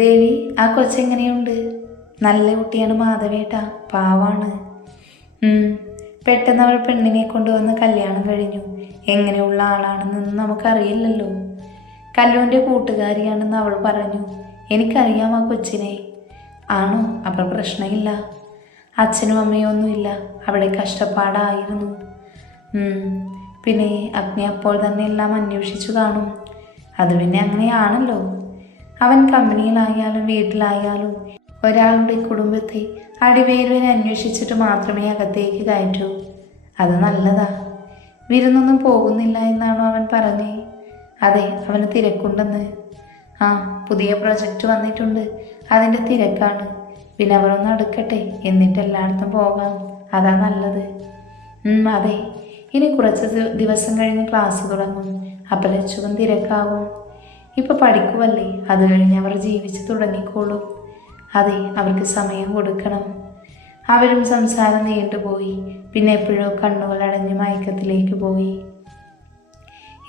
ദേവി, ആ കൊച്ചെങ്ങനെയുണ്ട്? നല്ല കുട്ടിയാണ് മാധവേട്ട, പാവാണ്. പെട്ടെന്ന് അവൾ പെണ്ണിനെ കൊണ്ടുവന്ന് കല്യാണം കഴിഞ്ഞു. എങ്ങനെയുള്ള ആളാണെന്നൊന്നും നമുക്കറിയില്ലല്ലോ. കല്ലുവിൻ്റെ കൂട്ടുകാരിയാണെന്ന് അവൾ പറഞ്ഞു. എനിക്കറിയാം ആ കൊച്ചിനെ. ആണോ? അപ്പോൾ പ്രശ്നമില്ല. അച്ഛനും അമ്മയും ഒന്നുമില്ല, അവിടെ കഷ്ടപ്പാടായിരുന്നു. പിന്നെ അഗ്നി അപ്പോൾ തന്നെ എല്ലാം അന്വേഷിച്ചു കാണും. അത് പിന്നെ അങ്ങനെയാണല്ലോ. അവൻ കമ്പനിയിലായാലും വീട്ടിലായാലും ഒരാളുടെ കുടുംബത്തെ അടിവേരുവിനെ അന്വേഷിച്ചിട്ട് മാത്രമേ അകത്തേക്ക് കയറ്റൂ. അത് നല്ലതാ. വിരുന്നൊന്നും പോകുന്നില്ല എന്നാണോ അവൻ പറഞ്ഞേ? അതെ, അവന് തിരക്കുണ്ടെന്ന്. പുതിയ പ്രൊജക്റ്റ് വന്നിട്ടുണ്ട്, അതിൻ്റെ തിരക്കാണ്. പിന്നെ അവരൊന്ന് അടുക്കട്ടെ, എന്നിട്ട് എല്ലായിടത്തും പോകാം. അതാ നല്ലത്. അതെ, ഇനി കുറച്ച് ദിവസം കഴിഞ്ഞ് ക്ലാസ് തുടങ്ങും. അപ്പം ലച്ചുവും തിരക്കാകും. ഇപ്പം പഠിക്കുമല്ലേ, അത് കഴിഞ്ഞ് അവർ ജീവിച്ച് തുടങ്ങിക്കോളും. അതെ, അവർക്ക് സമയം കൊടുക്കണം. അവരും സംസാരം നീണ്ടുപോയി. പിന്നെ എപ്പോഴോ കണ്ണുകൾ അടഞ്ഞ് മയക്കത്തിലേക്ക് പോയി.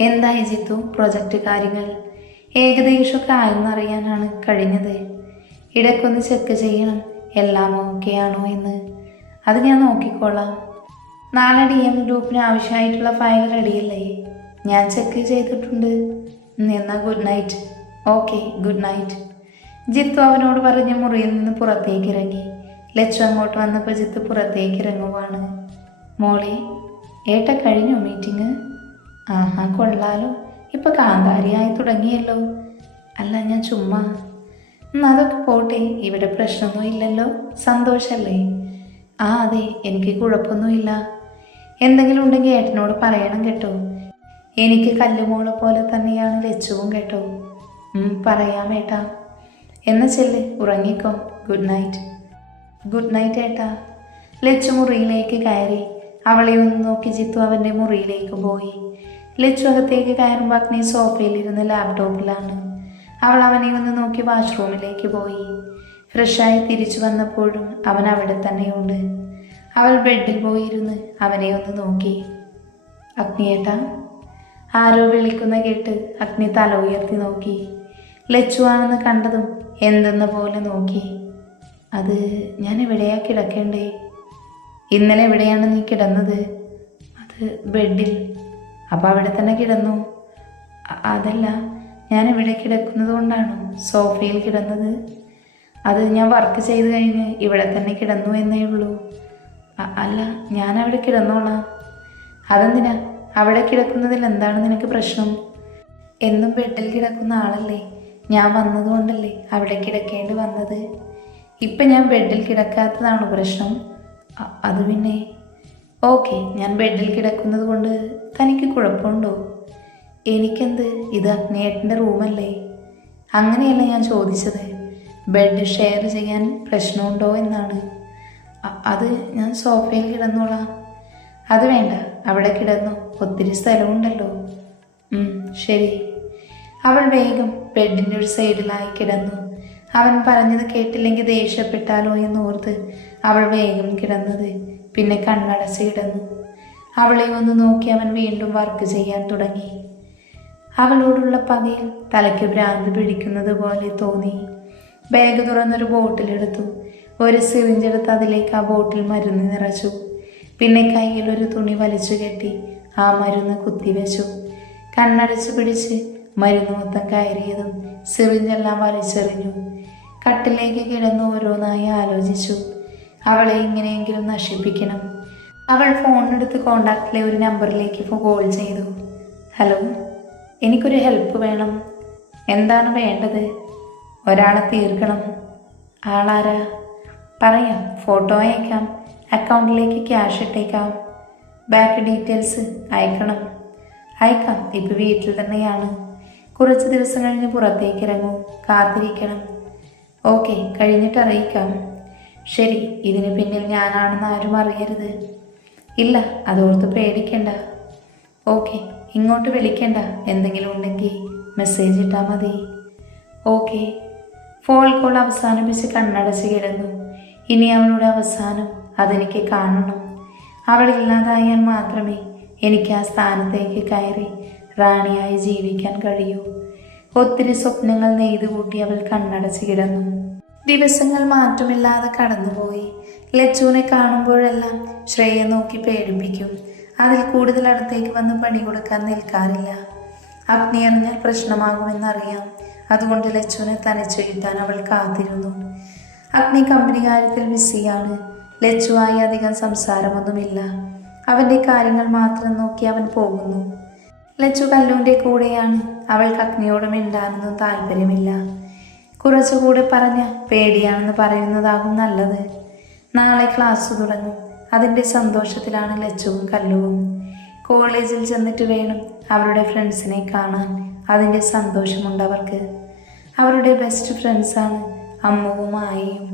എന്തായി ജിത്തു, പ്രൊജക്റ്റ് കാര്യങ്ങൾ? ഏകദേശമൊക്കെ ആയെന്നറിയാനാണ് കഴിഞ്ഞത്. ഇടയ്ക്കൊന്ന് ചെക്ക് ചെയ്യണം എല്ലാം ഓക്കെ ആണോ എന്ന്. അത് ഞാൻ നോക്കിക്കോളാം. നാളെ DM ഗ്രൂപ്പിന് ആവശ്യമായിട്ടുള്ള ഫയൽ റെഡിയല്ലേ? ഞാൻ ചെക്ക് ചെയ്തിട്ടുണ്ട്. എന്നാൽ good night. Okay, good night. Jithu അവനോട് പറഞ്ഞ് മുറിയിൽ നിന്ന് പുറത്തേക്ക് ഇറങ്ങി. ലച്ചു അങ്ങോട്ട് വന്നപ്പോൾ ജിത്തു പുറത്തേക്ക് ഇറങ്ങുവാണ്. മോളെ, ഏട്ട കഴിഞ്ഞോ മീറ്റിംഗ്? കൊള്ളാലോ, ഇപ്പം കാന്താരിയായി തുടങ്ങിയല്ലോ. അല്ല, ഞാൻ ചുമ്മാ. അതൊക്കെ പോട്ടെ, ഇവിടെ പ്രശ്നമൊന്നും ഇല്ലല്ലോ, സന്തോഷല്ലേ? അതെ, എനിക്ക് കുഴപ്പമൊന്നുമില്ല. എന്തെങ്കിലും ഉണ്ടെങ്കിൽ ഏട്ടനോട് പറയണം കേട്ടോ. എനിക്ക് കല്ലുമോളെ പോലെ തന്നെയാണ് ലച്ചുവും കേട്ടോ. പറയാം ഏട്ടാ. എന്നാ ചെല്ല്, ഉറങ്ങിക്കോ. Good night. ഗുഡ് നൈറ്റ് ഏട്ടാ. ലച്ചു മുറിയിലേക്ക് കയറി. അവളെ ഒന്ന് നോക്കി ജിത്തു അവൻ്റെ മുറിയിലേക്ക് പോയി. ലച്ചു അകത്തേക്ക് കയറുമ്പോൾ അഗ്നി സോഫയിലിരുന്ന് ലാപ്ടോപ്പിലാണ്. അവൾ അവനെ ഒന്ന് നോക്കി വാഷ്റൂമിലേക്ക് പോയി. ഫ്രഷായി തിരിച്ചു വന്നപ്പോഴും അവൻ അവിടെ തന്നെയുണ്ട്. അവൾ ബെഡിൽ പോയിരുന്ന് അവനെ ഒന്ന് നോക്കി. അഗ്നിയേട്ടാ. ആരോ വിളിക്കുന്ന കേട്ട് അഗ്നി തല ഉയർത്തി നോക്കി. ലച്ചു ആണെന്ന് കണ്ടതും എന്തെന്ന പോലെ നോക്കി. അത് ഞാൻ എവിടെയാ കിടക്കേണ്ടേ? ഇന്നലെ എവിടെയാണ് നീ കിടന്നത്? അത് ബെഡിൽ. അപ്പം അവിടെ തന്നെ കിടന്നു? അതല്ല, ഞാൻ ഇവിടെ കിടക്കുന്നത് കൊണ്ടാണോ സോഫയിൽ കിടന്നത്? അത് ഞാൻ വർക്ക് ചെയ്ത് കഴിഞ്ഞ് ഇവിടെ തന്നെ കിടന്നു എന്നേ ഉള്ളൂ. അല്ല, ഞാൻ അവിടെ കിടന്നോളാം. അതെന്തിനാ? അവിടെ കിടക്കുന്നതിൽ എന്താണ് നിനക്ക് പ്രശ്നം? എന്നും ബെഡിൽ കിടക്കുന്ന ആളല്ലേ, ഞാൻ വന്നതുകൊണ്ടല്ലേ അവിടെ കിടക്കേണ്ടി വന്നത്. ഇപ്പം ഞാൻ ബെഡിൽ കിടക്കാത്തതാണോ പ്രശ്നം? അത് പിന്നെ ഓക്കെ, ഞാൻ ബെഡിൽ കിടക്കുന്നത് കൊണ്ട് തനിക്ക് കുഴപ്പമുണ്ടോ? എനിക്കെന്ത്, ഇത് അഗ്നിയേട്ടൻ്റെ റൂമല്ലേ. അങ്ങനെയല്ല ഞാൻ ചോദിച്ചത്. ബെഡ് ഷെയർ ചെയ്യാൻ പ്രശ്നമുണ്ടോ എന്നാണ്. അത് ഞാൻ സോഫയിൽ കിടന്നോളാം. അത് വേണ്ട, അവിടെ കിടന്നു, ഒത്തിരി സ്ഥലമുണ്ടല്ലോ. ശരി. അവൾ വേഗം ബെഡിൻ്റെ ഒരു സൈഡിലായി കിടന്നു. അവൻ പറഞ്ഞത് കേട്ടില്ലെങ്കിൽ ദേഷ്യപ്പെട്ടാലോ എന്നോർത്ത് അവൾ വേഗം കിടന്നത്. പിന്നെ കണ്ണടച്ച് കിടന്നു. അവളെ ഒന്ന് നോക്കി അവൻ വീണ്ടും വർക്ക് ചെയ്യാൻ തുടങ്ങി. അവളോടുള്ള പകയിൽ തലയ്ക്ക് ഭ്രാന്ത് പിടിക്കുന്നത് പോലെ തോന്നി. ബാഗ് തുറന്നൊരു ബോട്ടിലെടുത്തു. ഒരു സിറിഞ്ചെടുത്ത് അതിലേക്ക് ആ ബോട്ടിൽ മരുന്ന് നിറച്ചു. പിന്നെ കയ്യിൽ ഒരു തുണി വലിച്ചു കെട്ടി ആ മരുന്ന് കുത്തിവെച്ചു. കണ്ണടച്ച് പിടിച്ച് മരുന്ന് മൊത്തം കയറിയതും സിറിഞ്ചെല്ലാം വലിച്ചെറിഞ്ഞു. കട്ടിലേക്ക് കിടന്ന് ഓരോന്നായി ആലോചിച്ചു. അവളെ എങ്ങനെയെങ്കിലും നശിപ്പിക്കണം. അവൾ ഫോണെടുത്ത് കോണ്ടാക്റ്റിലെ ഒരു നമ്പറിലേക്ക് കോൾ ചെയ്തു. ഹലോ, എനിക്കൊരു ഹെൽപ്പ് വേണം. എന്താണ് വേണ്ടത്? ഒരാളെ തീർക്കണം. ആളാരാ? പറയാം, ഫോട്ടോ അയക്കാം, അക്കൗണ്ടിലേക്ക് ക്യാഷ് ഇട്ടേക്കാം, ബാങ്ക് ഡീറ്റെയിൽസ് അയക്കണം. അയക്കാം, ഇപ്പോൾ വീട്ടിൽ തന്നെയാണ്. കുറച്ച് ദിവസം കഴിഞ്ഞ് പുറത്തേക്ക് ഇറങ്ങും, കാത്തിരിക്കണം. ഓക്കെ, കഴിഞ്ഞിട്ട് അറിയിക്കാം. ശരി, ഇതിന് പിന്നിൽ ഞാനാണെന്ന് ആരും അറിയരുത്. ഇല്ല, അതോർത്ത് പേടിക്കണ്ട. ഓക്കെ, ഇങ്ങോട്ട് വിളിക്കണ്ട. എന്തെങ്കിലും ഉണ്ടെങ്കിൽ മെസ്സേജ് ഇട്ടാൽ മതി. ഓക്കെ. ഫോൺ കോൾ അവസാനിപ്പിച്ച് കണ്ണടച്ച് കിടന്നു. ഇനി അവളുടെ അവസാനം അതെനിക്ക് കാണണം. അവളില്ലാതായാൽ മാത്രമേ എനിക്ക് ആ സ്ഥാനത്തേക്ക് കയറി റാണിയായി ജീവിക്കാൻ കഴിയൂ. ഒത്തിരി സ്വപ്നങ്ങൾ നെയ്തു കൂട്ടി അവൾ കണ്ണടച്ച് കിടന്നു. ദിവസങ്ങൾ മാറ്റമില്ലാതെ കടന്നുപോയി. ലച്ചുവിനെ കാണുമ്പോഴെല്ലാം ശ്രേയെ നോക്കി പേടിപ്പിക്കും. അതിൽ കൂടുതൽ അടുത്തേക്ക് വന്ന് പണി കൊടുക്കാൻ നിൽക്കാറില്ല. അഗ്നി അറിഞ്ഞാൽ പ്രശ്നമാകുമെന്നറിയാം. അതുകൊണ്ട് ലച്ചുവിനെ തനിച്ചിരുത്താൻ അവൾ കാത്തിരുന്നു. അഗ്നി കമ്പനി കാര്യത്തിൽ ബിസിയാണ്. ലച്ചുവായി അധികം സംസാരമൊന്നുമില്ല. അവൻ്റെ കാര്യങ്ങൾ മാത്രം നോക്കി അവൻ പോകുന്നു. ലച്ചു കല്ലുവിൻ്റെ കൂടെയാണ്. അവൾക്ക് അഗ്നിയോട് മിണ്ടാനൊന്നും താല്പര്യമില്ല. കുറച്ചുകൂടെ പറഞ്ഞ പേടിയാണെന്ന് പറയുന്നതാകും നല്ലത്. നാളെ ക്ലാസ് തുടങ്ങും. അതിൻ്റെ സന്തോഷത്തിലാണ് ലച്ചുവും കല്ലുവും. കോളേജിൽ ചെന്നിട്ട് വേണം അവരുടെ ഫ്രണ്ട്സിനെ കാണാൻ. അതിൻ്റെ സന്തോഷമുണ്ട് അവർക്ക്. അവരുടെ ബെസ്റ്റ് ഫ്രണ്ട്സാണ് അമ്മുവും ആയയും.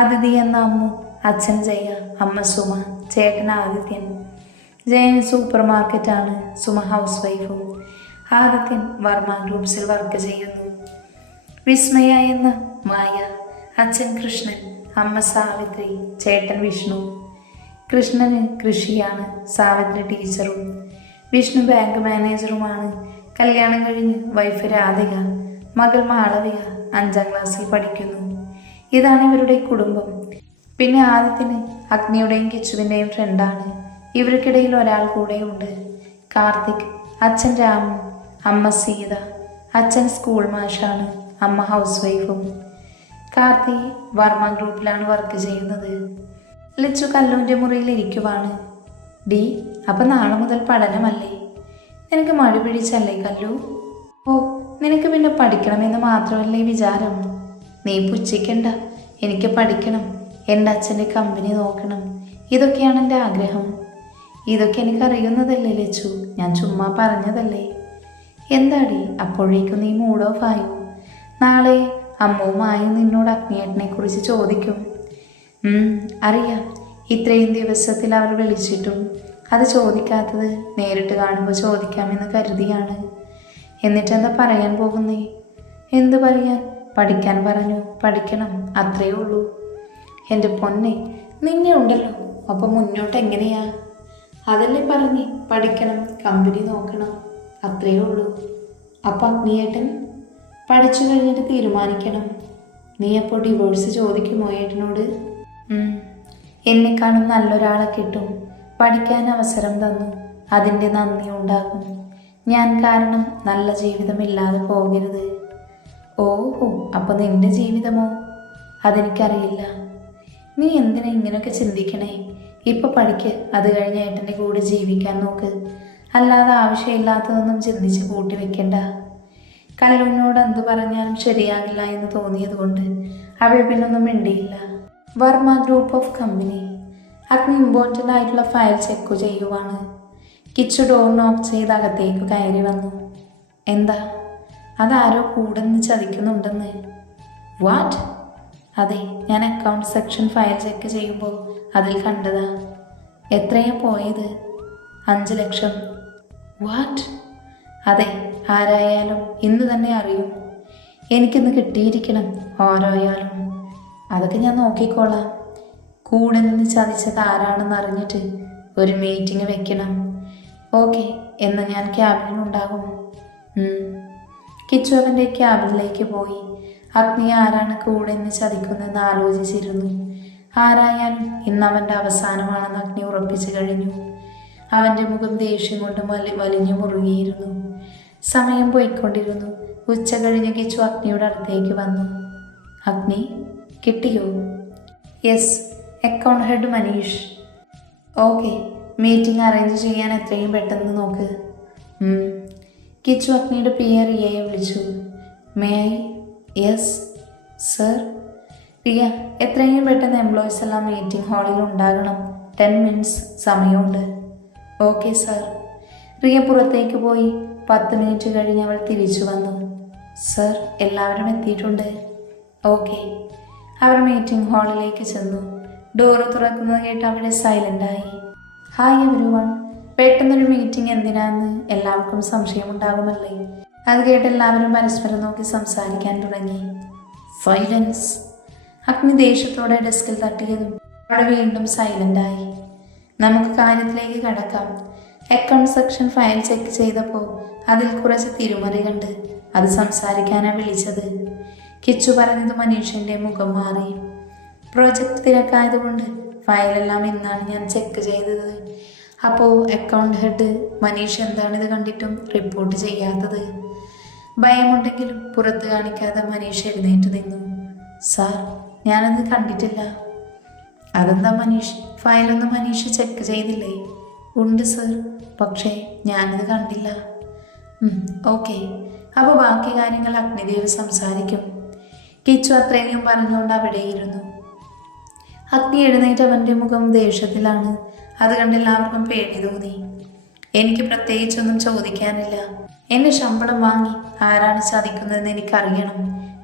അതിഥി എന്ന അമ്മു, അച്ഛൻ ജയ, അമ്മ സുമ, ചേട്ടൻ ആദിത്യൻ. ജയൻ സൂപ്പർ മാർക്കറ്റാണ്, സുമ ഹൗസ് വൈഫും. ആദിത്യൻ വർമ്മ ഗ്രൂപ്പ്സിൽ വർക്ക് ചെയ്യുന്നു. വിസ്മയ എന്ന മായ, അച്ഛൻ കൃഷ്ണൻ, അമ്മ സാവിത്രി, ചേട്ടൻ വിഷ്ണു. കൃഷ്ണന് കൃഷിയാണ്, സാവിത്രി ടീച്ചറും. വിഷ്ണു ബാങ്ക് മാനേജറുമാണ്. കല്യാണം കഴിഞ്ഞ് വൈഫ് രാധിക, മകൾ മാളവിക 5ാം ക്ലാസ്സിൽ പഠിക്കുന്നു. ഇതാണ് ഇവരുടെ കുടുംബം. പിന്നെ ആദിത്യന് അഗ്നിയുടെയും കിച്ചുവിൻ്റെയും ഫ്രണ്ടാണ്. ഇവർക്കിടയിൽ ഒരാൾ കൂടെയുണ്ട്, കാർത്തിക്. അച്ഛൻ രാമു, അമ്മ സീത. അച്ഛൻ സ്കൂൾ മാഷാണ്, അമ്മ ഹൗസ് വൈഫും. കാർത്തിക് വർമ്മ ഗ്രൂപ്പിലാണ് വർക്ക് ചെയ്യുന്നത്. ലച്ചു കല്ലുവിൻ്റെ മുറിയിൽ ഇരിക്കുവാണ്. ഡി, അപ്പം നാളെ മുതൽ പഠനമല്ലേ? നിനക്ക് മടി പിടിച്ചല്ലേ കല്ലു? ഓ, നിനക്ക് പിന്നെ പഠിക്കണമെന്ന് മാത്രമല്ലേ വിചാരം? നീ പുച്ഛിക്കണ്ട. എനിക്ക് പഠിക്കണം, എൻ്റെ അച്ഛൻ്റെ കമ്പനി നോക്കണം. ഇതൊക്കെയാണ് എൻ്റെ ആഗ്രഹം. ഇതൊക്കെ എനിക്കറിയുന്നതല്ലേ ലച്ചു, ഞാൻ ചുമ്മാ പറഞ്ഞതല്ലേ. എന്താടി അപ്പോഴേക്കും നീ മൂഡ് ഓഫ് ആയോ? നാളെ അമ്മുവുമായും നിന്നോട് അഗ്നിയേട്ടനെ കുറിച്ച് ചോദിക്കും. അറിയാം. ഇത്രയും ദിവസത്തിൽ അവർ വിളിച്ചിട്ടും അത് ചോദിക്കാത്തത് നേരിട്ട് കാണുമ്പോൾ ചോദിക്കാമെന്ന് കരുതിയാണ്. എന്നിട്ടെന്താ പറയാൻ പോകുന്നേ? എന്തു പറയാൻ? പഠിക്കാൻ പറഞ്ഞു, പഠിക്കണം, അത്രയേ ഉള്ളൂ. എൻ്റെ പൊന്നെ, നിന്നെ ഉണ്ടല്ലോ. അപ്പം മുന്നോട്ട് എങ്ങനെയാ? അതല്ലേ പറഞ്ഞ് പഠിക്കണം, കമ്പനി നോക്കണം, അത്രയേ ഉള്ളൂ. അപ്പം അഗ്നിയേട്ടൻ പഠിച്ചു കഴിഞ്ഞിട്ട് തീരുമാനിക്കണം. നീ അപ്പോൾ ഡിവോഴ്സ് ചോദിക്കുമോ ഏട്ടനോട്? എന്നെക്കാളും നല്ലൊരാളെ കിട്ടും. പഠിക്കാൻ അവസരം തന്നു, അതിൻ്റെ നന്ദി ഉണ്ടാകും. ഞാൻ കാരണം നല്ല ജീവിതമില്ലാതെ പോകരുത്. ഓഹോ, അപ്പോൾ നിന്റെ ജീവിതമോ? അതെനിക്കറിയില്ല. നീ എന്തിനാ ഇങ്ങനെയൊക്കെ ചിന്തിക്കണേ? ഇപ്പം പഠിക്ക്, അത് കഴിഞ്ഞ് ഏട്ടൻ്റെ കൂടെ ജീവിക്കാൻ നോക്ക്. അല്ലാതെ ആവശ്യമില്ലാത്തതൊന്നും ചിന്തിച്ച് കൂട്ടി വെക്കണ്ട. കല്ലുവിനോട് എന്തു പറഞ്ഞാലും ശരിയാകില്ല എന്ന് തോന്നിയതുകൊണ്ട് അവൾ പിന്നൊന്നും മിണ്ടിയില്ല. Varma group of company. അഗ്നി ഇമ്പോർട്ടൻ്റ് ആയിട്ടുള്ള ഫയൽ ചെക്ക് ചെയ്യുവാണ്. കിച്ചു ഡോർ നോക്ക് ചെയ്ത് അകത്തേക്ക് കയറി വന്നു. എന്താ? അതാരോ കൂടെ നിന്ന് ചതിക്കുന്നുണ്ടെന്ന്. വാട്ട്? അതെ, ഞാൻ അക്കൗണ്ട് സെക്ഷൻ ഫയൽ ചെക്ക് ചെയ്യുമ്പോൾ അതിൽ കണ്ടതാ. എത്രയാ പോയത്? 5 ലക്ഷം. വാട്ട്? അതെ, ആരായാലും ഇന്ന് തന്നെ അറിയും. എനിക്കിന്ന് കിട്ടിയിരിക്കണം, ആരായാലും. അതൊക്കെ ഞാൻ നോക്കിക്കോളാം. കൂടെ നിന്ന് ചതിച്ചത് ആരാണെന്ന് അറിഞ്ഞിട്ട് ഒരു മീറ്റിംഗ് വെക്കണം. ഓക്കെ, എന്ന് ഞാൻ ക്യാബിനുണ്ടാകും. കിച്ചു അവൻ്റെ ക്യാബിനിലേക്ക് പോയി. അഗ്നി ആരാണ് കൂടെ നിന്ന് ചതിക്കുന്നതെന്ന് ആലോചിച്ചിരുന്നു. ആരായാലും ഇന്ന് അവൻ്റെ അവസാനമാണെന്ന് അഗ്നി ഉറപ്പിച്ചു കഴിഞ്ഞു. അവൻ്റെ മുഖം ദേഷ്യം കൊണ്ട് വലിഞ്ഞു മുറുകിയിരുന്നു. സമയം പോയിക്കൊണ്ടിരുന്നു. ഉച്ച കഴിഞ്ഞ് കിച്ചു അഗ്നിയുടെ അടുത്തേക്ക് വന്നു. അഗ്നി, കിട്ടിയോ? Yes, account head Manish. Okay, meeting arrange ചെയ്യാൻ എത്രയും പെട്ടെന്ന് നോക്ക്. കിച്ചു അഗ്നിയുടെ PR റിയയെ വിളിച്ചു. May I? Yes sir. Riya, എത്രയും പെട്ടെന്ന് എംപ്ലോയീസ് എല്ലാം മീറ്റിംഗ് ഹാളിൽ ഉണ്ടാകണം. 10 മിനിറ്റ്സ് സമയമുണ്ട്. Okay sir. റിയ പുറത്തേക്ക് പോയി. 10 മിനിറ്റ് കഴിഞ്ഞ് അവൾ തിരിച്ചു വന്നു. സർ, എല്ലാവരും എത്തിയിട്ടുണ്ട്. ഓക്കെ. അവർ മീറ്റിംഗ് ഹാളിലേക്ക് ചെന്നു. ഡോറ് തുറക്കുന്നത് കേട്ട് അവിടെ സൈലൻ്റായി. Hi everyone. പെട്ടെന്നൊരു മീറ്റിംഗ് എന്തിനാന്ന് എല്ലാവർക്കും സംശയമുണ്ടാകുമല്ലേ? അത് കേട്ട് എല്ലാവരും പരസ്പരം നോക്കി സംസാരിക്കാൻ തുടങ്ങി. സൈലൻസ്. അഗ്നി ദേഷ്യത്തോടെ ഡെസ്കിൽ തട്ടിയതും അവിടെ വീണ്ടും സൈലൻ്റായി. നമുക്ക് കാര്യത്തിലേക്ക് കടക്കാം. അക്കൗണ്ട് സെക്ഷൻ ഫയൽ ചെക്ക് ചെയ്തപ്പോൾ അതിൽ കുറച്ച് തിരുമറി കണ്ട് അത് സംസാരിക്കാനാണ് വിളിച്ചത്. കിച്ചു പറഞ്ഞത് മനീഷിൻ്റെ മുഖം മാറി. പ്രോജക്റ്റ് തിരക്കായതുകൊണ്ട് ഫയലെല്ലാം ഇന്നാണ് ഞാൻ ചെക്ക് ചെയ്തത്. അപ്പോൾ അക്കൗണ്ട് ഹെഡ് മനീഷ് എന്താണിത് കണ്ടിട്ടും റിപ്പോർട്ട് ചെയ്യാത്തത്? ഭയമുണ്ടെങ്കിലും പുറത്ത് കാണിക്കാതെ മനീഷ് എഴുന്നേറ്റ് നിന്നു. സാർ, ഞാനത് കണ്ടിട്ടില്ല. അതെന്താ മനീഷ്, ഫയലൊന്നും മനീഷ് ചെക്ക് ചെയ്തില്ലേ? ഉണ്ട് സർ, പക്ഷേ ഞാനത് കണ്ടില്ല. ഓക്കെ, അപ്പോൾ ബാക്കി കാര്യങ്ങൾ അഗ്നിദേവ് സംസാരിക്കും. കിച്ചു അത്രയും പറഞ്ഞുകൊണ്ട് അവിടെയിരുന്നു. അഗ്നി എഴുന്നേറ്റ് അവൻ്റെ മുഖം ദേഷ്യത്തിലാണ്. അത് കണ്ട് എല്ലാവർക്കും പേടി തോന്നി. എനിക്ക് പ്രത്യേകിച്ചൊന്നും ചോദിക്കാനില്ല. എൻ്റെ ശമ്പളം വാങ്ങി ആരാണ് ചതിക്കുന്നതെന്ന് എനിക്കറിയണം.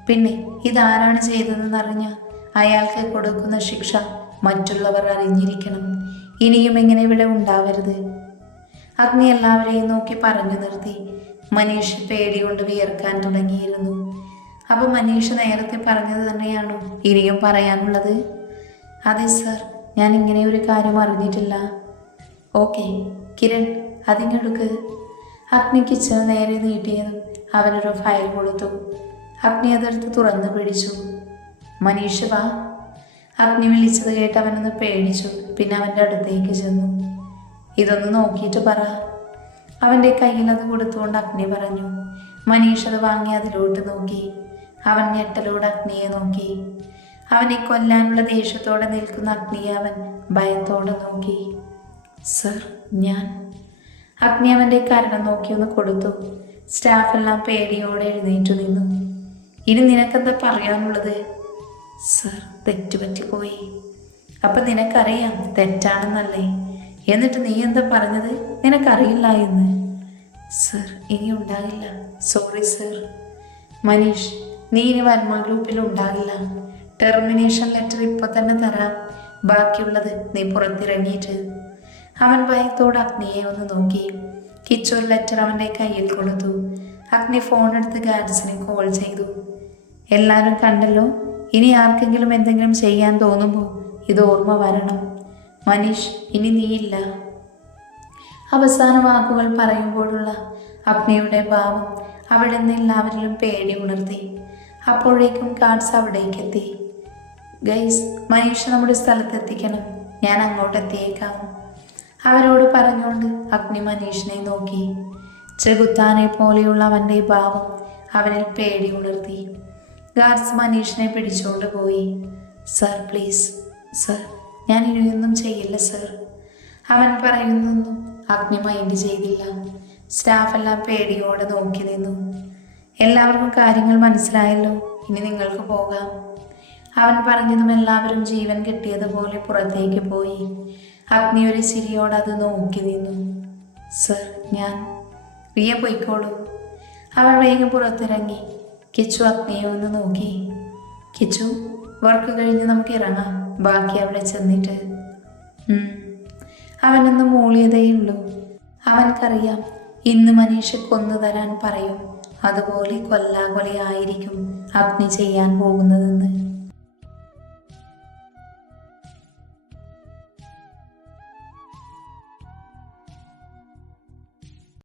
പിന്നെ ഇതാരാണ് ചെയ്തതെന്ന് അറിഞ്ഞാൽ അയാൾക്ക് കൊടുക്കുന്ന ശിക്ഷ മറ്റുള്ളവർ അറിഞ്ഞിരിക്കണം. ഇനിയും എങ്ങനെ ഇവിടെ ഉണ്ടാവരുത്. അഗ്നി എല്ലാവരെയും നോക്കി പറഞ്ഞു നിർത്തി. മനീഷ് പേടി കൊണ്ട് വിയർക്കാൻ തുടങ്ങിയിരുന്നു. അപ്പോൾ മനീഷ് നേരത്തെ പറഞ്ഞത് തന്നെയാണോ ഇനിയും പറയാനുള്ളത്? അതെ സർ, ഞാൻ ഇങ്ങനെ ഒരു കാര്യം അറിഞ്ഞിട്ടില്ല. ഓക്കെ കിരൺ, അതിങ്ങെടുക്ക്. അഗ്നി കിച്ചന് നേരെ നീട്ടിയതും അവനൊരു ഫയൽ കൊടുത്തു. അഗ്നി അതെടുത്ത് തുറന്നു പിടിച്ചു. മനീഷ് വാ. അഗ്നി വിളിച്ചത് കേട്ട് അവനൊന്ന് പേടിച്ചു. പിന്നെ അവൻ്റെ അടുത്തേക്ക് ചെന്നു. ഇതൊന്ന് നോക്കിയിട്ട് പറ. അവൻ്റെ കയ്യിൽ അത് കൊടുത്തുകൊണ്ട് അഗ്നി പറഞ്ഞു. മനീഷ് അത് വാങ്ങി അതിലോട്ട് നോക്കി. അവൻ ഞെട്ടലോട് അഗ്നിയെ നോക്കി. അവനെ കൊല്ലാനുള്ള ദേഷ്യത്തോടെ നിൽക്കുന്ന അഗ്നിയെ അവൻ ഭയത്തോടെ നോക്കി. സർ, ഞാൻ. അഗ്നി അവൻ്റെ കരണം നോക്കി ഒന്ന് കൊടുത്തു. സ്റ്റാഫെല്ലാം പേടിയോടെ എഴുന്നേറ്റു നിന്നു. ഇനി നിനക്കെന്താ പറയാനുള്ളത്? സർ, തെറ്റുപറ്റിപ്പോയി. അപ്പം നിനക്കറിയാം തെറ്റാണെന്നല്ലേ? എന്നിട്ട് നീ എന്താ പറഞ്ഞത്? നിനക്കറിയില്ല എന്ന്. സർ, ഇനി ഉണ്ടാകില്ല. Sorry sir. മനീഷ്, നീ ഇനി വർമ്മ ഗ്രൂപ്പിൽ ഉണ്ടാകില്ല. ടെർമിനേഷൻ ലെറ്റർ ഇപ്പോൾ തന്നെ തരാം. ബാക്കിയുള്ളത് നീ പുറത്തിറങ്ങിയിട്ട്. അവൻ ഭയത്തോട് അഗ്നിയെ ഒന്ന് നോക്കി. കിച്ചു ഒരു ലെറ്റർ അവൻ്റെ കയ്യിൽ കൊടുത്തു. അഗ്നി ഫോണെടുത്ത് ഗാർഡ്സിനെ കോൾ ചെയ്തു. എല്ലാവരും കണ്ടല്ലോ, ഇനി ആർക്കെങ്കിലും എന്തെങ്കിലും ചെയ്യാൻ തോന്നുമ്പോൾ ഇത് ഓർമ്മ വരണം. മനീഷ്, ഇനി നീയില്ല. അവസാന വാക്കുകൾ പറയുമ്പോഴുള്ള അഗ്നിയുടെ ഭാവം അവിടെ നിന്ന് എല്ലാവരിലും പേടി ഉണർത്തി. അപ്പോഴേക്കും ഗാർഡ്സ് അവിടേക്കെത്തി. ഗൈസ്, മനീഷ് നമ്മുടെ സ്ഥലത്തെത്തിക്കണം. ഞാൻ അങ്ങോട്ട് എത്തിയേക്കാം. അവരോട് പറഞ്ഞുകൊണ്ട് അഗ്നി മനീഷിനെ നോക്കി. ചെകുത്താനെ പോലെയുള്ള അവൻ്റെ ഭാവം അവനിൽ പേടി ഉണർത്തി. ഗാർഡ്സ് മനീഷിനെ പിടിച്ചുകൊണ്ട് പോയി. സർ, പ്ലീസ് സർ, ഞാൻ ഇനിയൊന്നും ചെയ്യില്ല സർ. അവൻ പറയുന്നൊന്നും അഗ്നി മൈൻഡ് ചെയ്തില്ല. സ്റ്റാഫെല്ലാം പേടിയോടെ നോക്കി നിന്നു. എല്ലാവർക്കും കാര്യങ്ങൾ മനസ്സിലായല്ലോ, ഇനി നിങ്ങൾക്ക് പോകാം. അവൻ പറഞ്ഞതും എല്ലാവരും ജീവൻ കിട്ടിയതുപോലെ പുറത്തേക്ക് പോയി. അഗ്നി ഒരു ചിരിയോടെ അത് നോക്കി നിന്നു. സർ, ഞാൻ. റിയ പോയിക്കോളൂ. അവൾ വേഗം പുറത്തിറങ്ങി. കിച്ചു അഗ്നിയെ ഒന്ന് നോക്കി. കിച്ചു, വർക്ക് കഴിഞ്ഞ് നമുക്ക് ഇറങ്ങാം, ബാക്കി അവിടെ ചെന്നിട്ട്. അവനൊന്ന് മൂളിയതേയുള്ളൂ. അവൻക്കറിയാം ഇന്ന് മനീഷ് കൊന്നു തരാൻ പറയും. അതുപോലെ കൊല്ലാകൊലയായിരിക്കും അഗ്നി ചെയ്യാൻ പോകുന്നതെന്ന്.